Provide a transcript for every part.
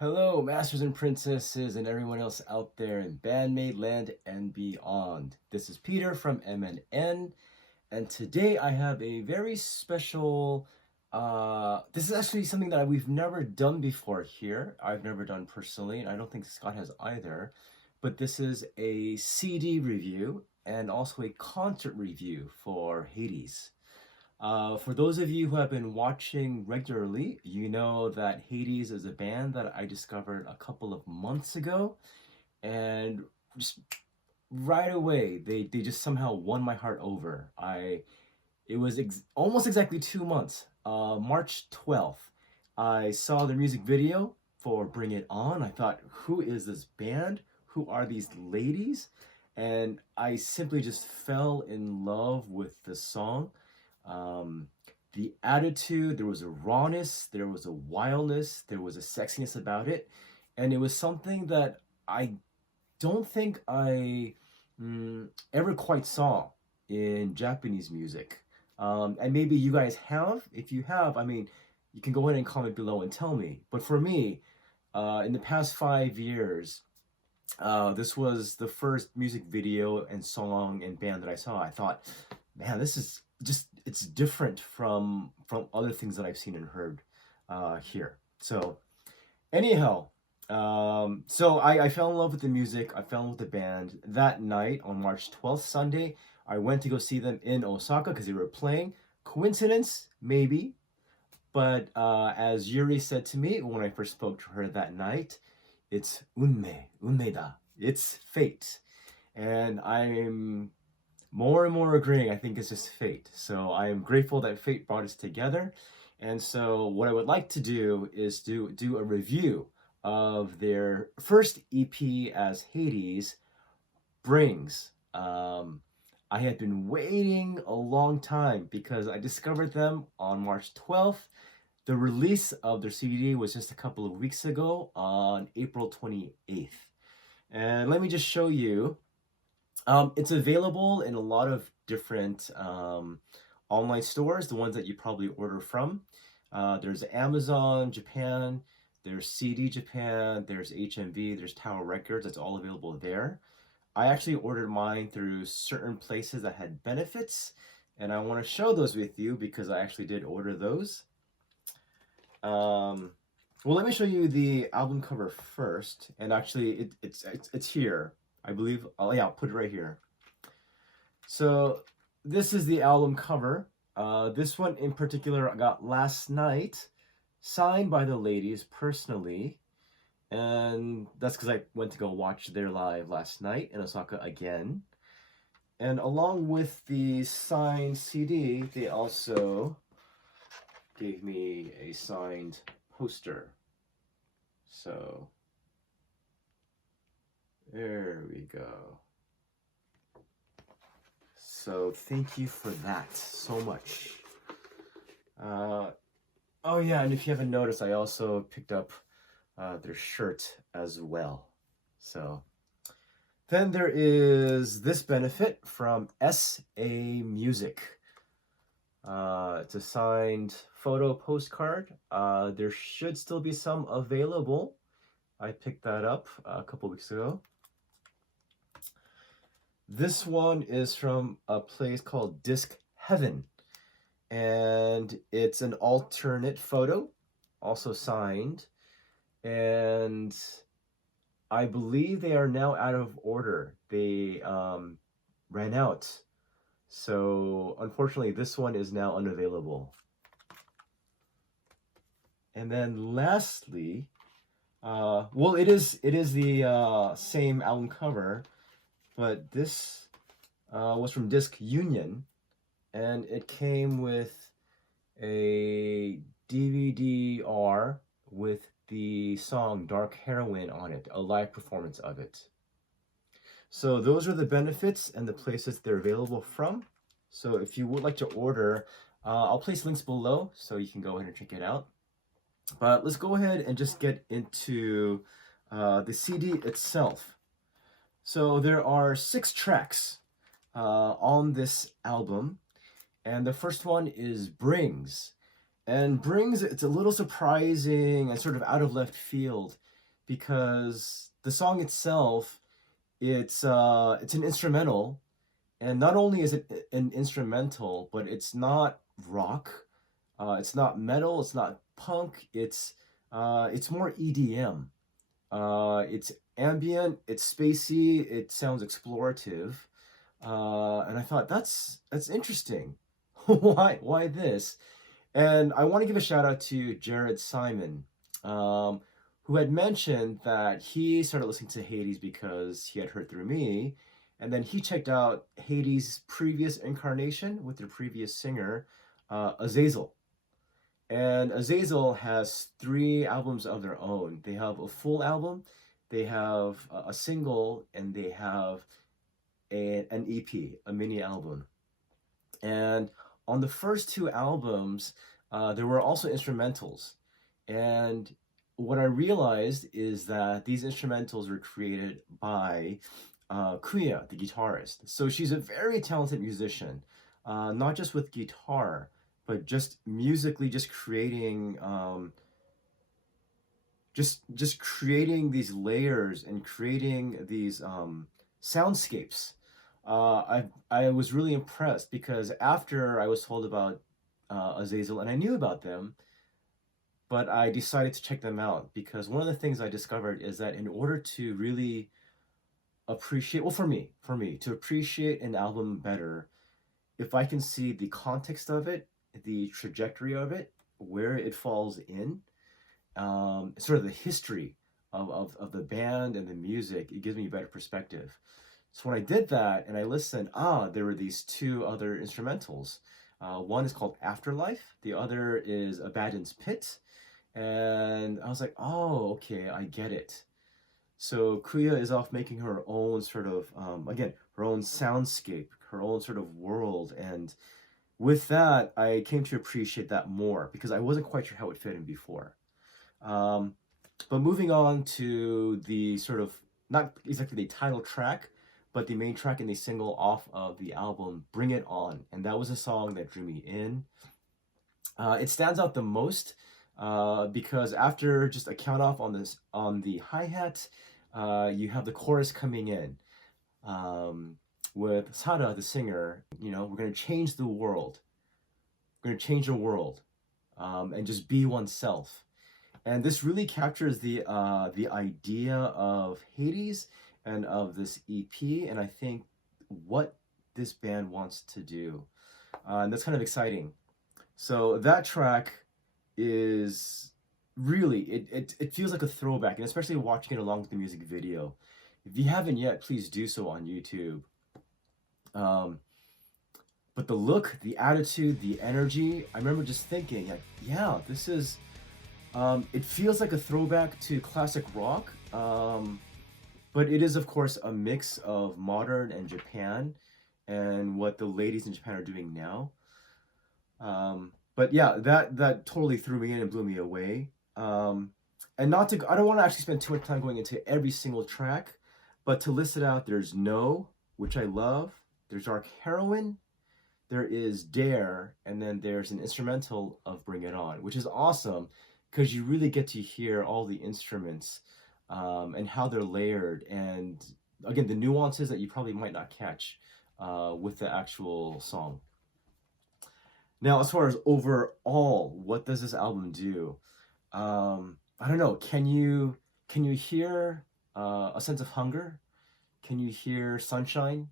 Hello, masters and princesses, and everyone else out there in bandmate land and beyond. This is Peter from MNN, and today I have a very special. This is actually something that we've never done before here. I've never done personally, and I don't think Scott has either. But this is a CD review and also a concert review for Hades. For those of you who have been watching regularly, you know that Hades is a band that I discovered a couple of months ago, and just right away they just somehow won my heart over. It was almost exactly 2 months. March 12th, I saw the music video for Bring It On. I thought, who is this band? Who are these ladies? And I simply just fell in love with the song. um, the attitude, there was a rawness, there was a wildness, there was a sexiness about it, and it was something that I don't think I ever quite saw in Japanese music. And maybe you guys have. If you have, I mean, you can go ahead and comment below and tell me. But for me, in the past 5 years, this was the first music video and song and band that I saw. I thought, man, this is just, it's different from other things that I've seen and heard here. So anyhow, so I fell in love with the music. I fell in love with the band that night on March 12th, Sunday. I went to go see them in Osaka because they were playing. Coincidence? Maybe. But as Yuri said to me when I first spoke to her that night, it's unmei da. It's fate. And I'm more and more agreeing. I think it's just fate. So I am grateful that fate brought us together. And so what I would like to do is do a review of their first EP as Hades, Brings. I had been waiting a long time because I discovered them on March 12th. The release of their CD was just a couple of weeks ago on April 28th. And let me just show you. It's available in a lot of different online stores, the ones that you probably order from. There's Amazon Japan, there's CD Japan, there's HMV, there's Tower Records. It's all available there. I actually ordered mine through certain places that had benefits, and I want to show those with you because I actually did order those. Well, let me show you the album cover first, and actually it's here. I believe, oh yeah, I'll put it right here. So this is the album cover. This one in particular I got last night, signed by the ladies personally. And that's because I went to go watch their live last night in Osaka again. And along with the signed CD, they also gave me a signed poster. So there we go. So thank you for that so much. Oh yeah, and if you haven't noticed, I also picked up their shirt as well. So then there is this benefit from SA Music. It's a signed photo postcard. There should still be some available. I picked that up a couple weeks ago. This one is from a place called Disc Heaven, and it's an alternate photo, also signed, and I believe they are now out of order. They ran out, so unfortunately this one is now unavailable. And then lastly, well, it is the same album cover, but this was from Disc Union, and it came with a DVD-R with the song Dark Heroin on it, a live performance of it. So those are the benefits and the places they're available from. So if you would like to order, I'll place links below so you can go ahead and check it out. But let's go ahead and just get into the CD itself. So there are 6 tracks on this album, and the first one is Brings. And Brings, it's a little surprising and sort of out of left field because the song itself, it's an instrumental, and not only is it an instrumental, but it's not rock, it's not metal, it's not punk, it's more EDM. It's ambient, it's spacey, it sounds explorative, and I thought that's interesting. Why this? And I want to give a shout out to Jared Simon, um, who had mentioned that he started listening to Hades because he had heard through me, and then he checked out Hades' previous incarnation with their previous singer, Azazel. And Azazel has 3 albums of their own. They have a full album, they have a single, and they have an EP, a mini album. And on the first 2 albums, there were also instrumentals. And what I realized is that these instrumentals were created by Kuya, the guitarist. So she's a very talented musician, not just with guitar, but just musically, just creating, just creating these layers and creating these soundscapes. I was really impressed because after I was told about Azazel, and I knew about them, but I decided to check them out because one of the things I discovered is that in order to really appreciate, well, for me to appreciate an album better, if I can see the context of it, the trajectory of it, where it falls in, sort of the history of the band and the music, it gives me a better perspective. So when I did that and I listened, there were these 2 other instrumentals. One is called Afterlife, the other is Abaddon's Pit. And I was like, oh, okay, I get it. So Kuya is off making her own sort of, again, her own soundscape, her own sort of world. And with that, I came to appreciate that more because I wasn't quite sure how it fit in before. But moving on to the sort of, not exactly the title track, but the main track and the single off of the album, Bring It On. And that was a song that drew me in. It stands out the most because after just a count off on the hi-hat, you have the chorus coming in with Sada, the singer, we're going to change the world. We're going to change the world and just be oneself. And this really captures the idea of Hades and of this EP, and I think what this band wants to do. And that's kind of exciting. So that track is really, it feels like a throwback, and especially watching it along with the music video. If you haven't yet, please do so on YouTube. But the look, the attitude, the energy, I remember just thinking, like, yeah, this is, it feels like a throwback to classic rock, but it is, of course, a mix of modern and Japan and what the ladies in Japan are doing now. But yeah, that totally threw me in and blew me away. And I don't want to actually spend too much time going into every single track, but to list it out, there's No, which I love. There's Dark Heroin. There is Dare, and then there's an instrumental of Bring It On, which is awesome because you really get to hear all the instruments and how they're layered, and again, the nuances that you probably might not catch with the actual song. Now, as far as overall, what does this album do? I don't know. Can you hear a sense of hunger? Can you hear sunshine?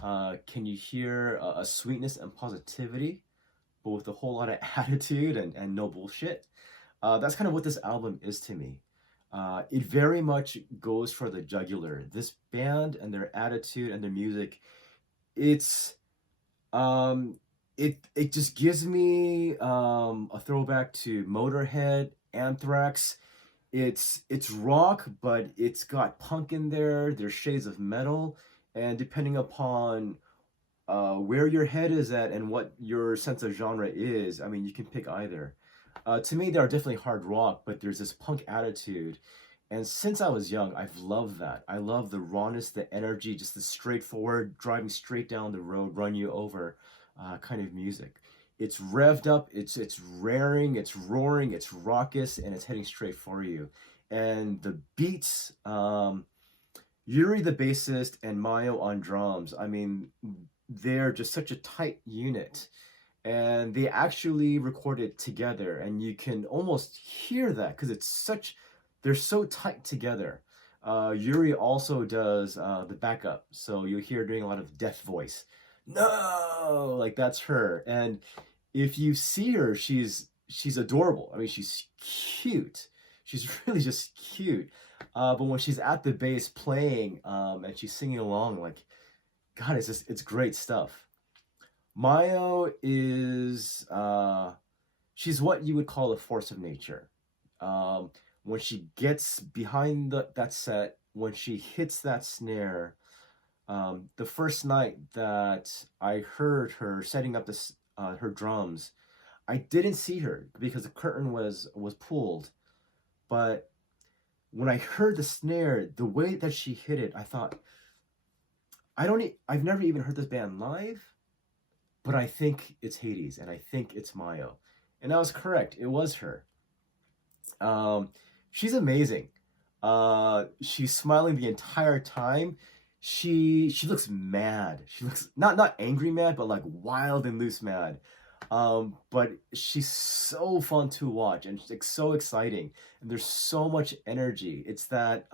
Can you hear a sweetness and positivity, but with a whole lot of attitude and no bullshit? That's kind of what this album is to me. It very much goes for the jugular. This band and their attitude and their music, it's it just gives me a throwback to Motorhead, Anthrax. It's rock, but it's got punk in there. There's shades of metal, and depending upon where your head is at and what your sense of genre is, I mean, you can pick either. To me, they are definitely hard rock, but there's this punk attitude. And since I was young, I've loved that. I love the rawness, the energy, just the straightforward, driving straight down the road, run you over kind of music. It's revved up, it's raring, it's roaring, it's raucous, and it's heading straight for you. and the beats. Yuri, the bassist, and Mayo on drums. I mean, they're just such a tight unit. And they actually recorded together, and you can almost hear that because they're so tight together. Yuri also does the backup, so you'll hear doing a lot of death voice. No, like that's her. And if you see her, she's adorable. I mean, she's cute. She's really just cute. But when she's at the bass playing, and she's singing along, like, God, it's great stuff. Mayo is she's what you would call a force of nature. Um, when she gets behind that set, when she hits that snare, the first night that I heard her setting up her drums, I didn't see her because the curtain was pulled. But when I heard the snare, the way that she hit it, I thought, I've never even heard this band live, but I think it's HADES and I think it's Mayo. And I was correct. It was her. She's amazing. She's smiling the entire time. She looks mad. She looks not angry mad, but like wild and loose mad. But she's so fun to watch and like so exciting. And there's so much energy. It's that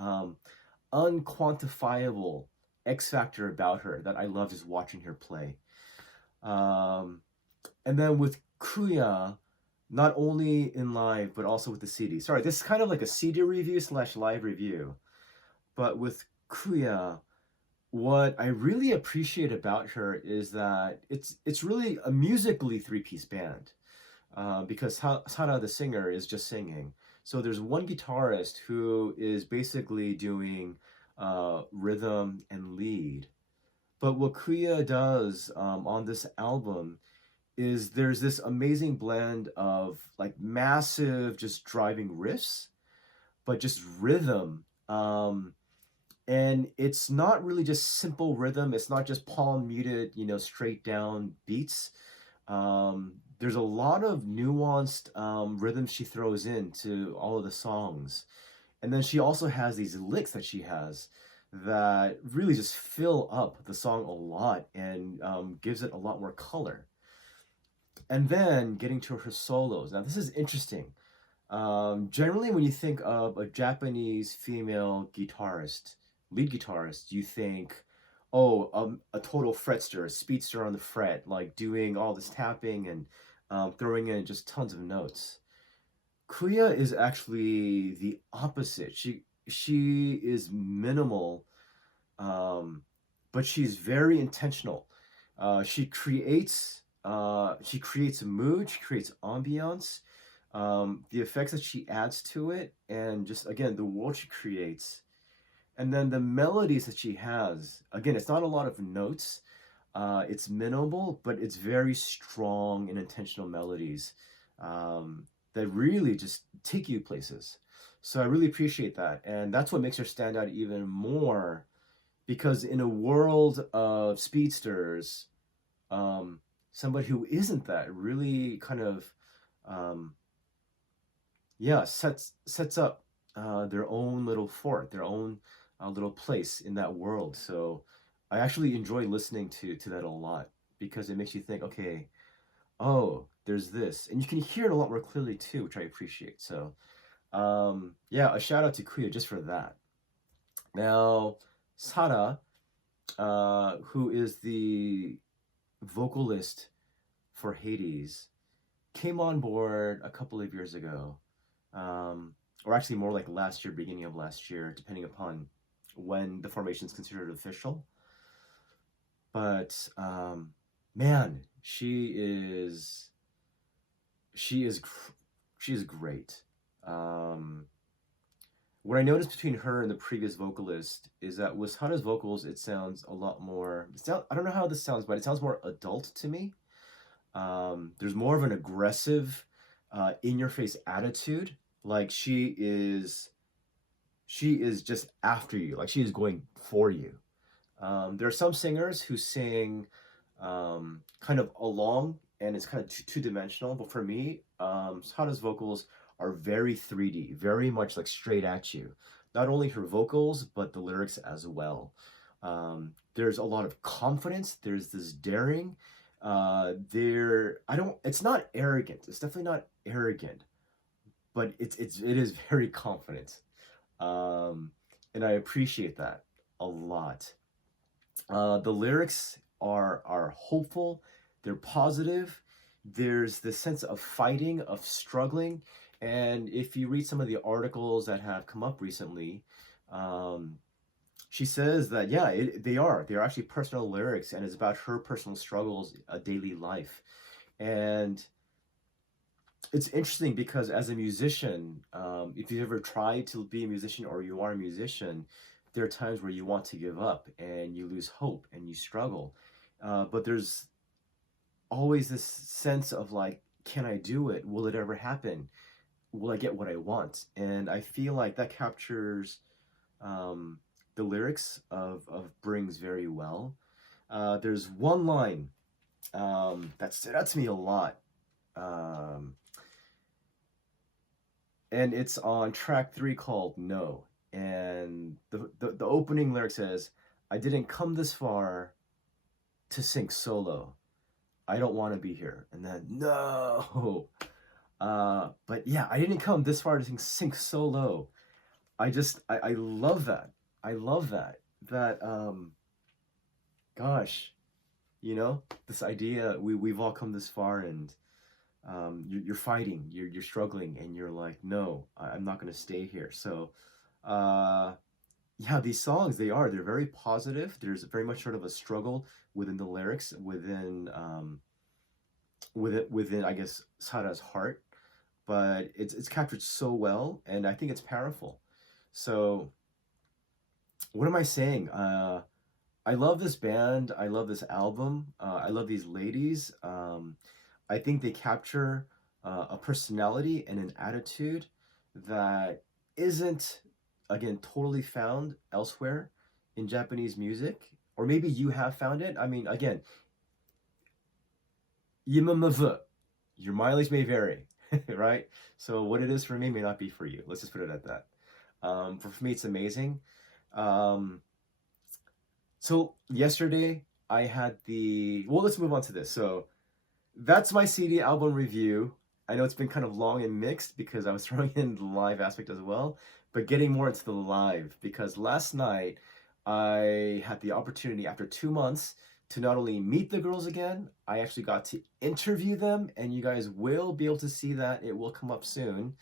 unquantifiable X factor about her that I love just watching her play. And then with Kuya, not only in live but also with the CD. Sorry, this is kind of like a CD review / live review. But with Kuya, what I really appreciate about her is that it's really a musically three-piece band, because Sara, the singer, is just singing. So there's one guitarist who is basically doing rhythm and lead. But what Kuya does on this album is there's this amazing blend of like massive just driving riffs, but just rhythm. And it's not really just simple rhythm. It's not just palm muted, straight down beats. There's a lot of nuanced rhythms she throws into all of the songs. And then she also has these licks that she has that really just fill up the song a lot and gives it a lot more color. And then getting to her solos. Now, this is interesting. Generally, when you think of a Japanese female guitarist, lead guitarist, you think, oh, a total fretster, a speedster on the fret, like doing all this tapping and throwing in just tons of notes. Kuya is actually the opposite. She is minimal, but she's very intentional. She creates a mood, she creates ambiance, the effects that she adds to it, and just again the world she creates, and then the melodies that she has. Again, it's not a lot of notes. It's minimal, but it's very strong and intentional melodies that really just take you places. So I really appreciate that. And that's what makes her stand out even more, because in a world of speedsters, somebody who isn't that really kind of, sets up their own little fort, their own little place in that world. So I actually enjoy listening to that a lot because it makes you think, okay, oh, there's this. And you can hear it a lot more clearly too, which I appreciate. So a shout out to Kuya just for that. Now, Sara, who is the vocalist for HADES, came on board a couple of years ago, or actually more like last year, beginning of last year, depending upon when the formation is considered official. But man, she is great. What I noticed between her and the previous vocalist is that with Hana's vocals, it sounds a lot more. I don't know how this sounds, but it sounds more adult to me. There's more of an aggressive, in-your-face attitude. Like she is just after you. Like she is going for you. There are some singers who sing kind of along, and it's kind of two-dimensional. But for me, Hana's vocals are very 3D, very much like straight at you. Not only her vocals, but the lyrics as well. There's a lot of confidence. There's this daring. It's not arrogant. It's definitely not arrogant, but it is very confident. And I appreciate that a lot. The lyrics are hopeful. They're positive. There's this sense of fighting, of struggling. And if you read some of the articles that have come up recently, she says that, yeah, they're actually personal lyrics, and it's about her personal struggles, a daily life. And it's interesting because as a musician, if you've ever tried to be a musician or you are a musician, there are times where you want to give up and you lose hope and you struggle. But there's always this sense of like, can I do it? Will it ever happen? Will I get what I want? And I feel like that captures the lyrics of Brings very well. There's one line that stood out to me a lot. And it's on track 3 called No. And the opening lyric says, I didn't come this far to sing solo. I don't want to be here. And then, no. But yeah, I didn't come this far to sing solo. I love that. I love that. That, gosh, you know, this idea, we've all come this far, and you're fighting, you're struggling, and you're like, no, I'm not going to stay here. So, yeah, these songs, they're very positive. There's very much sort of a struggle within the lyrics, within I guess, Sara's heart, but it's captured so well, and I think it's powerful. So, what am I saying? I love this band. I love this album. I love these ladies. I think they capture a personality and an attitude that isn't, again, totally found elsewhere in Japanese music. Or maybe you have found it. I mean, again, your mileage may vary, right? So what it is for me may not be for you. Let's just put it at that. For me, it's amazing. So yesterday I had let's move on to this. So that's my CD album review. I know it's been kind of long and mixed because I was throwing in the live aspect as well, but getting more into the live, because last night I had the opportunity after 2 months to not only meet the girls again, I actually got to interview them, and you guys will be able to see that. It will come up soon.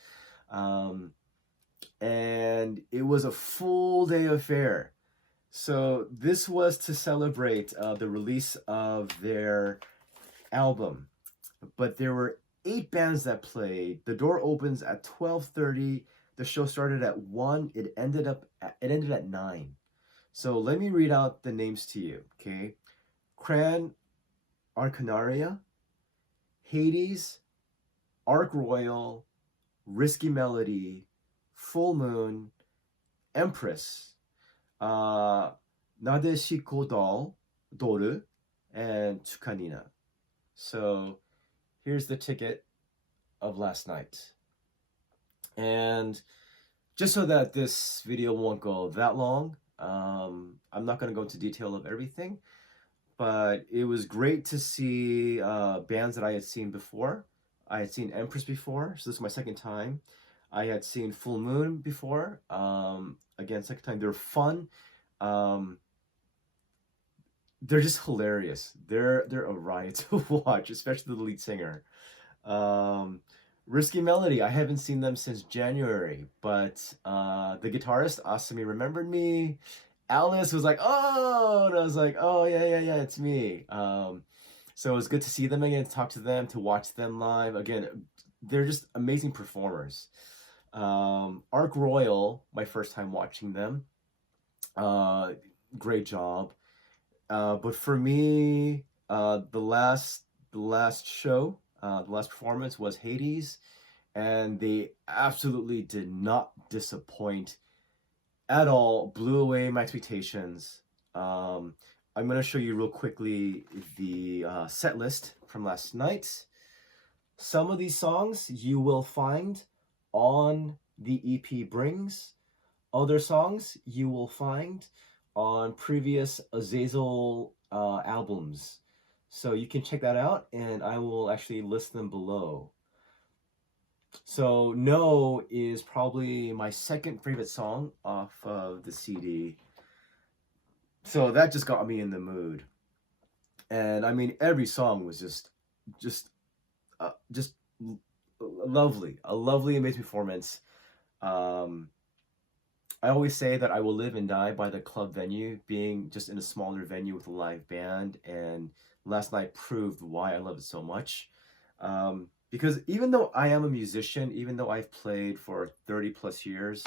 And it was a full day affair. So this was to celebrate the release of their album. But there were 8 bands that played. The door opens at 12:30. The show started at 1. It ended at 9. So let me read out the names to you, okay? Cran Arcanaria, Hades, Arc Royal, Risky Melody, Full Moon, Empress, Nadeshiko Doru, and Tsukanina. So here's the ticket of last night. And just so that this video won't go that long, I'm not going to go into detail of everything, but it was great to see bands that I had seen before. I had seen Empress before, so this is my second time. I had seen Full Moon before. Again, second time. They're fun. They're just hilarious. They're a riot to watch, especially the lead singer. Risky Melody, I haven't seen them since January, but the guitarist, Asami, remembered me. Alice was like, oh, and I was like, oh, yeah, it's me. So it was good to see them again, to talk to them, to watch them live. Again, they're just amazing performers. Arc Royal, my first time watching them. Great job. But for me, the last show, the last performance was Hades, and they absolutely did not disappoint at all. Blew away my expectations. I'm going to show you real quickly the set list from last night. Some of these songs you will find on the EP brings. Other songs you will find on previous Azazel albums. So you can check that out, and I will actually list them below. So No is probably my second favorite song off of the CD. So that just got me in the mood. And I mean, every song was just lovely, a lovely, amazing performance. I always say that I will live and die by the club venue, being just in a smaller venue with a live band, and last night proved why I love it so much. Because even though I am a musician, even though I've played for 30 plus years,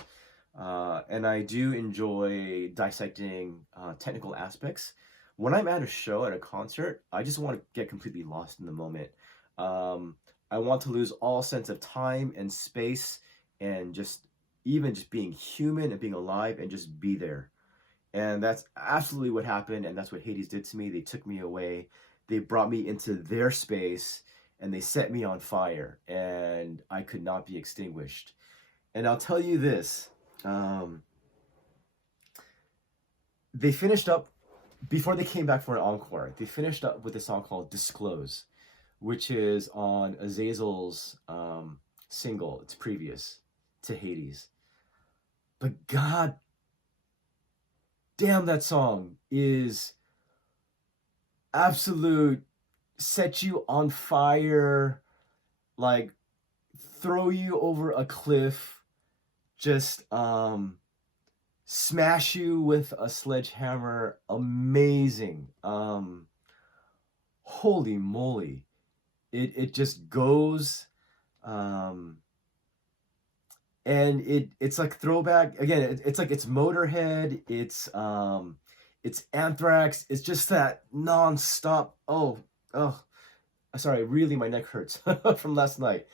and I do enjoy dissecting technical aspects, when I'm at a show, at a concert, I just want to get completely lost in the moment. I want to lose all sense of time and space, and just even just being human and being alive and just be there. And that's absolutely what happened, and that's what Hades did to me. They took me away, they brought me into their space, and they set me on fire, and I could not be extinguished. And I'll tell you this, they finished up, before they came back for an encore, they finished up with a song called Disclose, which is on Azazel's single. It's previous to Hades. But god damn, that song is absolute, set you on fire, like throw you over a cliff, just smash you with a sledgehammer. Amazing. Holy moly. It just goes, and it's like throwback again. It's like it's Motorhead, it's Anthrax. It's just that non-stop. Oh, sorry, really my neck hurts from last night,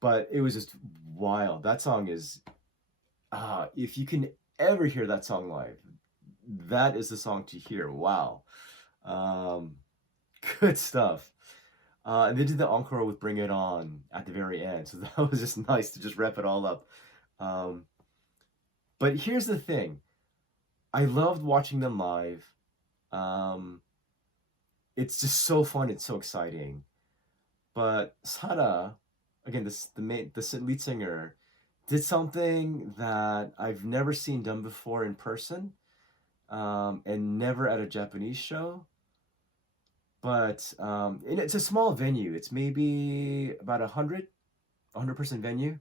but it was just wild. That song is, if you can ever hear that song live, that is the song to hear. Wow. Good stuff. And they did the encore with Bring It On at the very end, so that was just nice to just wrap it all up. But here's the thing. I loved watching them live. It's just so fun. It's so exciting. But Sada, again, the lead singer, did something that I've never seen done before in person, and never at a Japanese show. But and it's a small venue. It's maybe about 100-person venue.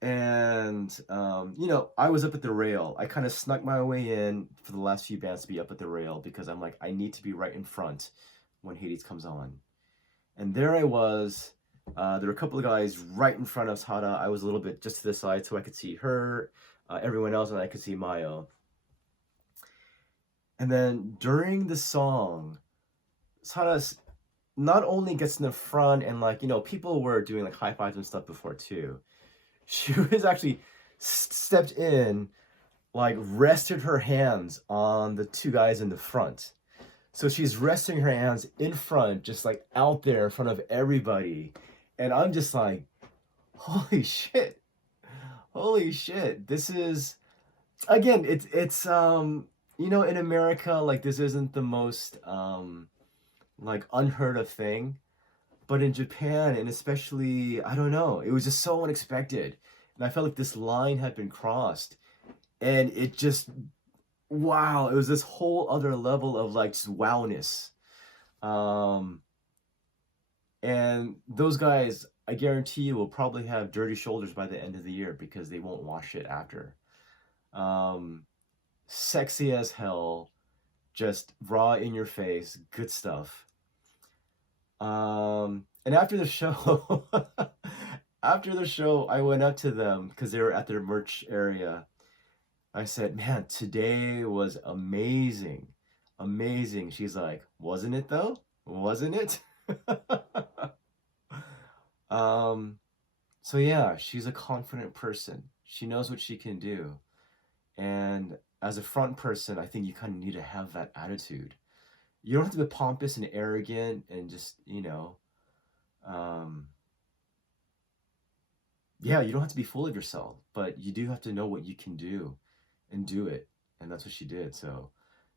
And I was up at the rail. I kind of snuck my way in for the last few bands to be up at the rail, because I'm like, I need to be right in front when Hades comes on. And there I was. There were a couple of guys right in front of Sada. I was a little bit just to the side so I could see her, everyone else, and I could see Mayo. And then during the song, Sada not only gets in the front, and people were doing like high fives and stuff before too. She was actually stepped in, like rested her hands on the two guys in the front. So she's resting her hands in front, just like out there in front of everybody. And I'm just like, holy shit. This is, again, it's in America, like this isn't the most like unheard of thing. But in Japan, and especially, I don't know, it was just so unexpected. And I felt like this line had been crossed. And it just, wow, it was this whole other level of like just wowness. And those guys, I guarantee you, will probably have dirty shoulders by the end of the year, because they won't wash it after. Sexy as hell, just raw in your face, good stuff. And after the show, I went up to them because they were at their merch area. I said, man, today was amazing. She's like, wasn't it though? Wasn't it? So yeah, she's a confident person. She knows what she can do. And as a front person, I think you kind of need to have that attitude. You don't have to be pompous and arrogant and just, yeah, you don't have to be full of yourself, but you do have to know what you can do and do it. And that's what she did. So,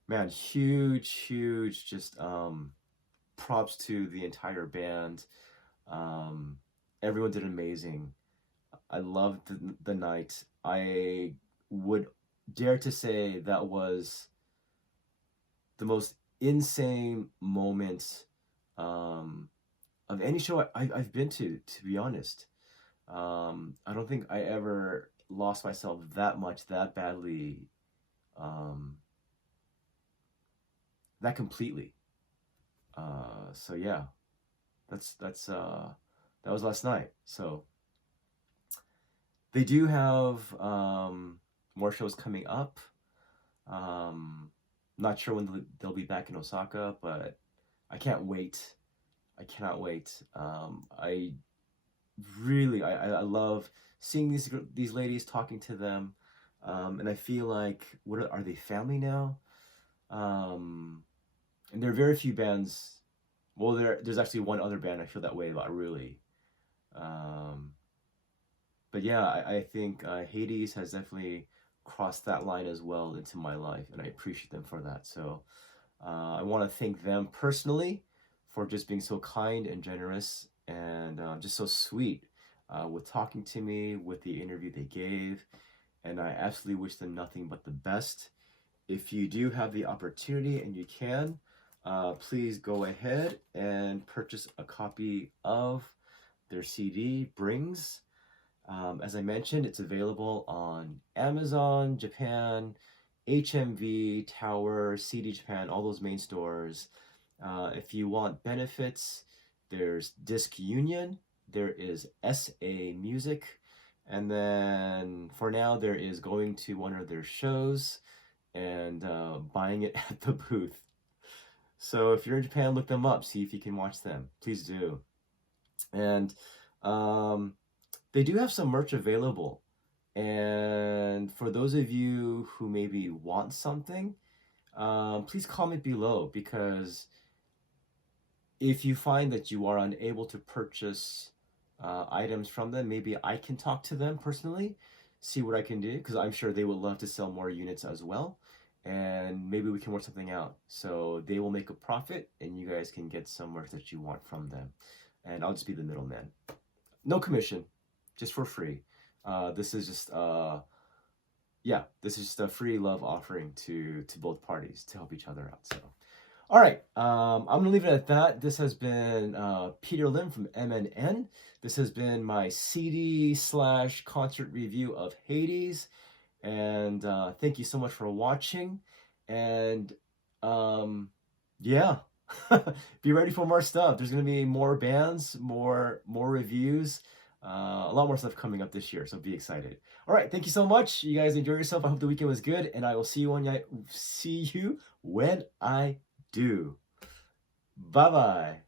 man, huge, just props to the entire band. Um, Everyone did amazing. I loved the night. I would dare to say that was the most insane moment um, of any show I've been to be honest. I don't think I ever lost myself that much, that badly, um, that completely. So yeah, that's that was last night. So they do have more shows coming up. Um, Not sure when they'll be back in Osaka, but I can't wait. I cannot wait. I really, I love seeing these ladies, talking to them, and I feel like what are they, family now? And there are very few bands. Well, there's actually one other band I feel that way about, really. Um, but yeah, I think Hades has definitely crossed that line as well into my life, and I appreciate them for that. So I want to thank them personally for just being so kind and generous and just so sweet with talking to me, with the interview they gave, and I absolutely wish them nothing but the best. If you do have the opportunity and you can, please go ahead and purchase a copy of their CD, Brings. As I mentioned, it's available on Amazon, Japan, HMV, Tower, CD Japan, all those main stores. If you want benefits, there's Disc Union, there is SA Music, and then for now there is going to one of their shows and buying it at the booth. So if you're in Japan, look them up, see if you can watch them. Please do. And they do have some merch available. And for those of you who maybe want something, please comment below, because if you find that you are unable to purchase items from them, maybe I can talk to them personally, see what I can do, because I'm sure they would love to sell more units as well. And maybe we can work something out. So they will make a profit and you guys can get some merch that you want from them. And I'll just be the middleman. No commission, just for free. This is just this is just a free love offering to both parties to help each other out. So, all right, I'm gonna leave it at that. This has been Peter Lim from MNN. This has been my CD/concert review of Hades, and thank you so much for watching. And yeah, be ready for more stuff. There's gonna be more bands, more reviews. A lot more stuff coming up this year, so be excited. All right, thank you so much. You guys enjoy yourself. I hope the weekend was good, and I will see you when I do. Bye bye.